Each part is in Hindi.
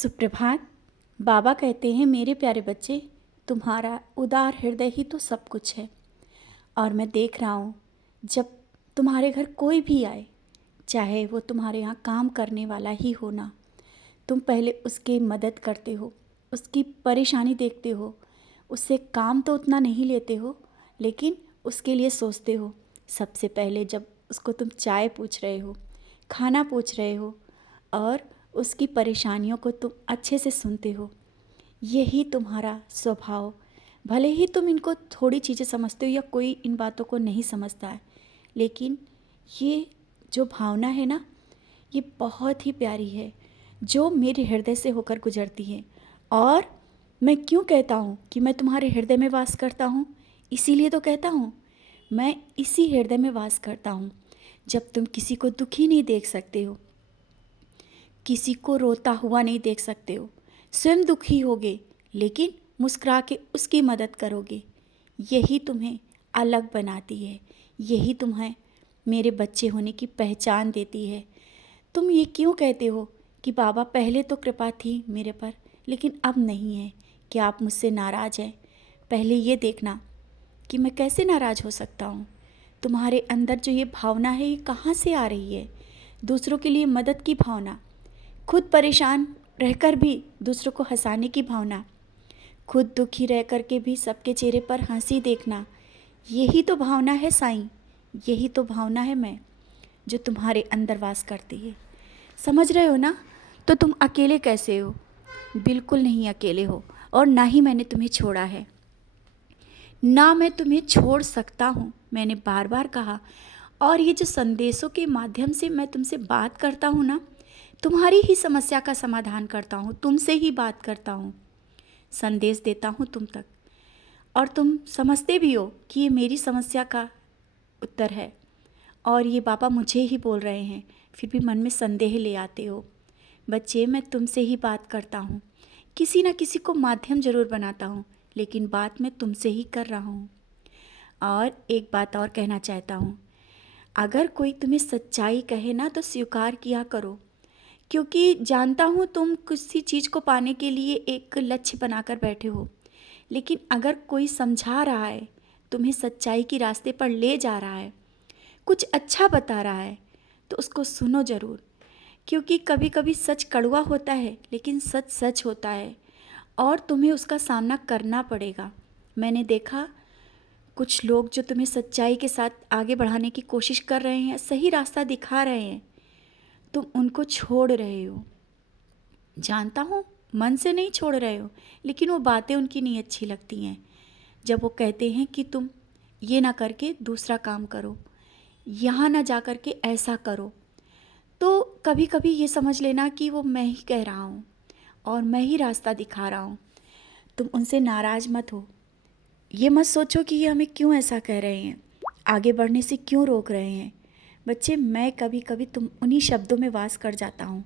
सुप्रभात। बाबा कहते हैं, मेरे प्यारे बच्चे, तुम्हारा उदार हृदय ही तो सब कुछ है। और मैं देख रहा हूँ, जब तुम्हारे घर कोई भी आए, चाहे वो तुम्हारे यहाँ काम करने वाला ही हो ना, तुम पहले उसकी मदद करते हो, उसकी परेशानी देखते हो, उससे काम तो उतना नहीं लेते हो, लेकिन उसके लिए सोचते हो। सबसे पहले जब उसको तुम चाय पूछ रहे हो, खाना पूछ रहे हो, और उसकी परेशानियों को तुम अच्छे से सुनते हो। यही तुम्हारा स्वभाव। भले ही तुम इनको थोड़ी चीज़ें समझते हो या कोई इन बातों को नहीं समझता है, लेकिन ये जो भावना है ना, ये बहुत ही प्यारी है, जो मेरे हृदय से होकर गुजरती है। और मैं क्यों कहता हूँ कि मैं तुम्हारे हृदय में वास करता हूँ? इसीलिए तो कहता हूँ, मैं इसी हृदय में वास करता हूँ जब तुम किसी को दुखी नहीं देख सकते हो, किसी को रोता हुआ नहीं देख सकते हो, स्वयं दुखी होगे लेकिन मुस्कुरा के उसकी मदद करोगे। यही तुम्हें अलग बनाती है, यही तुम्हें मेरे बच्चे होने की पहचान देती है। तुम ये क्यों कहते हो कि बाबा पहले तो कृपा थी मेरे पर, लेकिन अब नहीं है? क्या आप मुझसे नाराज़ हैं? पहले ये देखना कि मैं कैसे नाराज़ हो सकता हूँ। तुम्हारे अंदर जो ये भावना है, ये कहाँ से आ रही है? दूसरों के लिए मदद की भावना, खुद परेशान रहकर भी दूसरों को हंसाने की भावना, खुद दुखी रह कर के भी सबके चेहरे पर हंसी देखना, यही तो भावना है साईं। यही तो भावना है मैं, जो तुम्हारे अंदर वास करती है। समझ रहे हो ना? तो तुम अकेले कैसे हो? बिल्कुल नहीं अकेले हो, और ना ही मैंने तुम्हें छोड़ा है, ना मैं तुम्हें छोड़ सकता हूँ। मैंने बार बार कहा। और ये जो संदेशों के माध्यम से मैं तुमसे बात करता हूँ ना, तुम्हारी ही समस्या का समाधान करता हूँ, तुमसे ही बात करता हूँ, संदेश देता हूँ तुम तक। और तुम समझते भी हो कि ये मेरी समस्या का उत्तर है, और ये बाबा मुझे ही बोल रहे हैं, फिर भी मन में संदेह ले आते हो। बच्चे, मैं तुमसे ही बात करता हूँ, किसी न किसी को माध्यम ज़रूर बनाता हूँ, लेकिन बात मैं तुमसे ही कर रहा हूँ। और एक बात और कहना चाहता हूँ, अगर कोई तुम्हें सच्चाई कहे ना, तो स्वीकार किया करो, क्योंकि जानता हूँ तुम किसी चीज़ को पाने के लिए एक लक्ष्य बनाकर बैठे हो। लेकिन अगर कोई समझा रहा है, तुम्हें सच्चाई की रास्ते पर ले जा रहा है, कुछ अच्छा बता रहा है, तो उसको सुनो ज़रूर। क्योंकि कभी कभी सच कड़वा होता है, लेकिन सच सच होता है, और तुम्हें उसका सामना करना पड़ेगा। मैंने देखा, कुछ लोग जो तुम्हें सच्चाई के साथ आगे बढ़ाने की कोशिश कर रहे हैं, सही रास्ता दिखा रहे हैं, तुम उनको छोड़ रहे हो। जानता हूँ मन से नहीं छोड़ रहे हो, लेकिन वो बातें उनकी नहीं अच्छी लगती हैं। जब वो कहते हैं कि तुम ये ना करके दूसरा काम करो, यहाँ ना जा कर के ऐसा करो, तो कभी कभी ये समझ लेना कि वो मैं ही कह रहा हूँ और मैं ही रास्ता दिखा रहा हूँ। तुम उनसे नाराज़ मत हो। ये मत सोचो कि ये हमें क्यों ऐसा कह रहे हैं, आगे बढ़ने से क्यों रोक रहे हैं। बच्चे, मैं कभी कभी तुम उन्हीं शब्दों में वास कर जाता हूँ,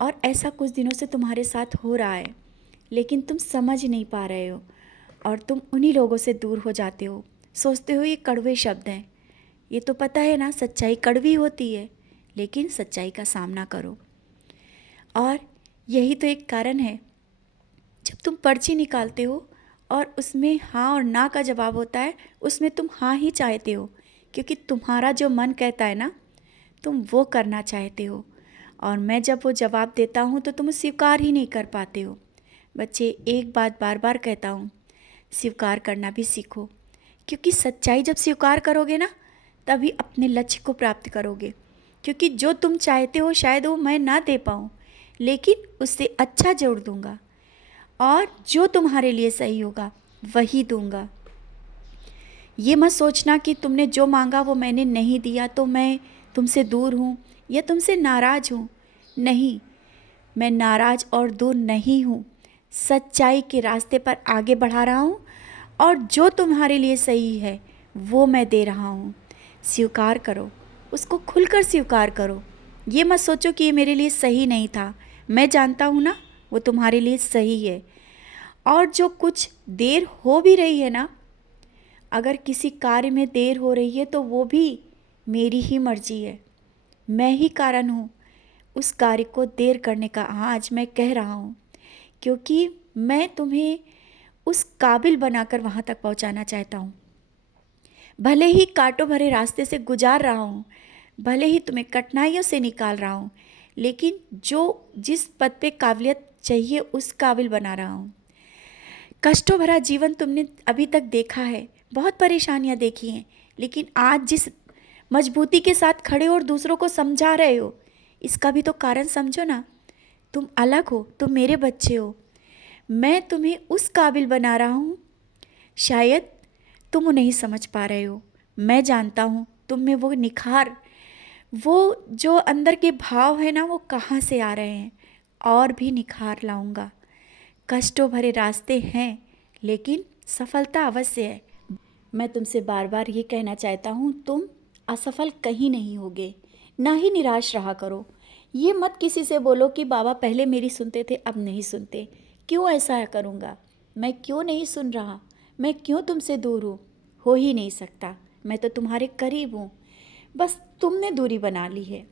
और ऐसा कुछ दिनों से तुम्हारे साथ हो रहा है, लेकिन तुम समझ नहीं पा रहे हो, और तुम उन्हीं लोगों से दूर हो जाते हो। सोचते हो ये कड़वे शब्द हैं। ये तो पता है ना, सच्चाई कड़वी होती है, लेकिन सच्चाई का सामना करो। और यही तो एक कारण है, जब तुम पर्ची निकालते हो और उसमें हाँ और ना का जवाब होता है, उसमें तुम हाँ ही चाहते हो, क्योंकि तुम्हारा जो मन कहता है ना, तुम वो करना चाहते हो। और मैं जब वो जवाब देता हूँ तो तुम स्वीकार ही नहीं कर पाते हो। बच्चे, एक बात बार बार कहता हूँ, स्वीकार करना भी सीखो, क्योंकि सच्चाई जब स्वीकार करोगे ना, तभी अपने लक्ष्य को प्राप्त करोगे। क्योंकि जो तुम चाहते हो शायद वो मैं ना दे पाऊँ, लेकिन उससे अच्छा जरूर दूंगा, और जो तुम्हारे लिए सही होगा वही दूंगा। ये मत सोचना कि तुमने जो मांगा वो मैंने नहीं दिया तो मैं तुमसे दूर हूँ या तुमसे नाराज़ हूँ। नहीं, मैं नाराज़ और दूर नहीं हूँ। सच्चाई के रास्ते पर आगे बढ़ा रहा हूँ, और जो तुम्हारे लिए सही है वो मैं दे रहा हूँ। स्वीकार करो, उसको खुलकर स्वीकार करो। ये मत सोचो कि ये मेरे लिए सही नहीं था, मैं जानता हूँ ना वो तुम्हारे लिए सही है। और जो कुछ देर हो भी रही है ना, अगर किसी कार्य में देर हो रही है तो वो भी मेरी ही मर्जी है, मैं ही कारण हूँ। उस कार्य को देर करने का आज मैं कह रहा हूँ, क्योंकि मैं तुम्हें उस काबिल बनाकर वहाँ तक पहुँचाना चाहता हूँ। भले ही कांटों भरे रास्ते से गुजार रहा हूँ, भले ही तुम्हें कठिनाइयों से निकाल रहा हूँ, लेकिन जिस पद पे काबिलियत चाहिए उस काबिल बना रहा हूँ। कष्टों भरा जीवन तुमने अभी तक देखा है, बहुत परेशानियाँ देखी हैं, लेकिन आज जिस मजबूती के साथ खड़े हो और दूसरों को समझा रहे हो, इसका भी तो कारण समझो ना। तुम अलग हो, तुम मेरे बच्चे हो। मैं तुम्हें उस काबिल बना रहा हूँ। शायद तुम वो नहीं समझ पा रहे हो। मैं जानता हूँ तुम में वो निखार, वो जो अंदर के भाव है ना, वो कहाँ से आ रहे हैं। और भी निखार लाऊंगा। कष्टों भरे रास्ते हैं, लेकिन सफलता अवश्य है। मैं तुमसे बार बार ये कहना चाहता हूँ, तुम असफल कहीं नहीं होगे। ना ही निराश रहा करो। ये मत किसी से बोलो कि बाबा पहले मेरी सुनते थे अब नहीं सुनते। क्यों ऐसा करूँगा? मैं क्यों नहीं सुन रहा? मैं क्यों तुमसे दूर हूँ? हो ही नहीं सकता। मैं तो तुम्हारे करीब हूँ, बस तुमने दूरी बना ली है।